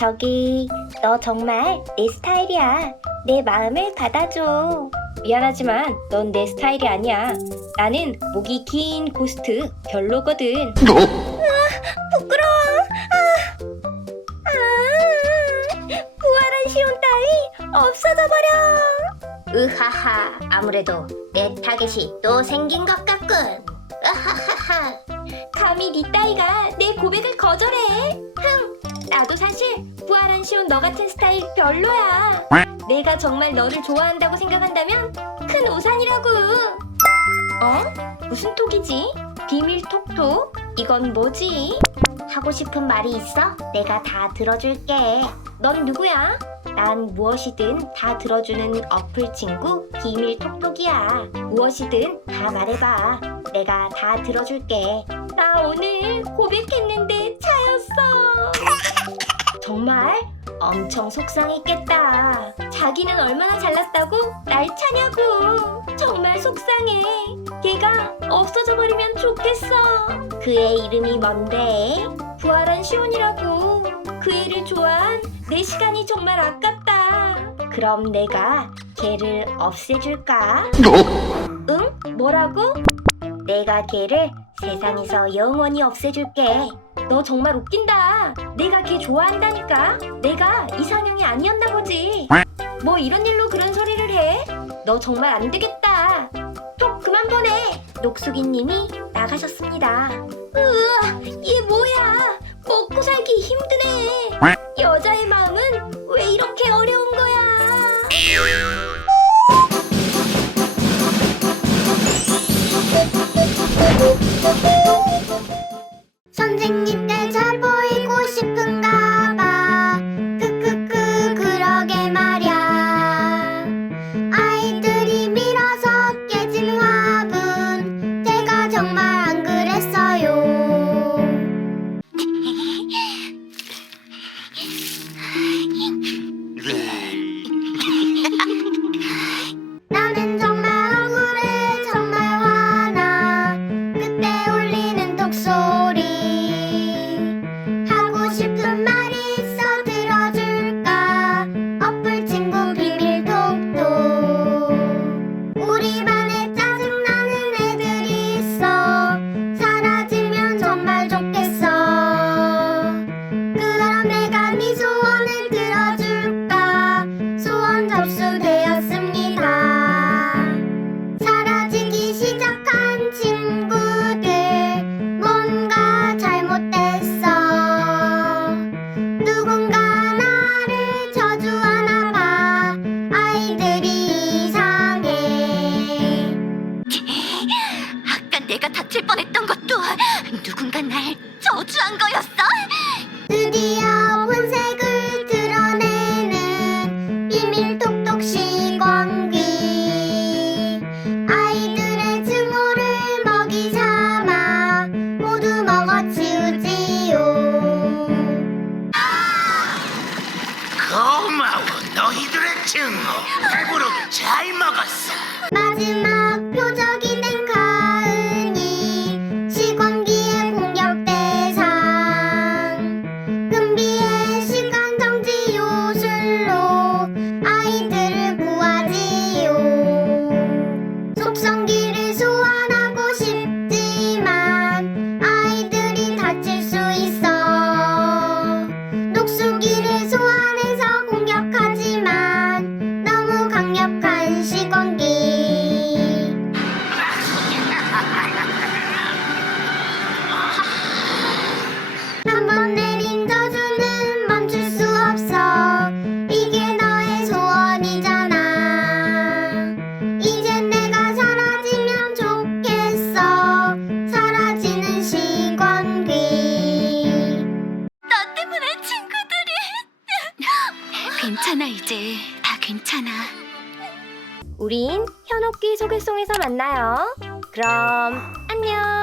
저기, 너 정말 내 스타일이야. 내 마음을 받아줘. 미안하지만 넌 내 스타일이 아니야. 나는 목이 긴 고스트 별로거든. 부끄러워. 아, 아, 부활한 시온 따위 없어져 버려. 으하하, 아무래도 내 타겟이 또 생긴 것 같군. 으하하하. 감히 네 따위가 내 고백을 거절해. 흥, 너 같은 스타일 별로야. 내가 정말 너를 좋아한다고 생각한다면 큰 우산이라고. 어? 무슨 톡이지? 비밀 톡톡? 이건 뭐지? 하고 싶은 말이 있어? 내가 다 들어줄게. 넌 누구야? 난 무엇이든 다 들어주는 어플 친구 비밀 톡톡이야. 무엇이든 다 말해봐. 내가 다 들어줄게. 나 오늘 고백했는데 차였어. 정말 엄청 속상했겠다. 자기는 얼마나 잘났다고 날 차냐고. 정말 속상해. 걔가 없어져 버리면 좋겠어. 그의 이름이 뭔데? 부활한 시온이라고. 그 애를 좋아한 내 시간이 정말 아깝다. 그럼 내가 걔를 없애줄까? 응? 뭐라고? 내가 걔를 세상에서 영원히 없애줄게. 너 정말 웃긴다. 내가 걔 좋아한다니까. 내가 이상형이 아니었나 보지. 뭐 이런 일로 그런 소리를 해? 너 정말 안 되겠다. 톡 그만 보내. 녹수기님이 나가셨습니다. 으아, 얘 뭐야? 먹고 살기 힘드네. 여자의 마음은 왜 이렇게 어려운 거야? 하고 싶은 증오 배부르게 잘 먹었어. 마지막 표적 괜찮아 이제 다 괜찮아 우린 현옥기 소개송에서 만나요. 그럼 안녕.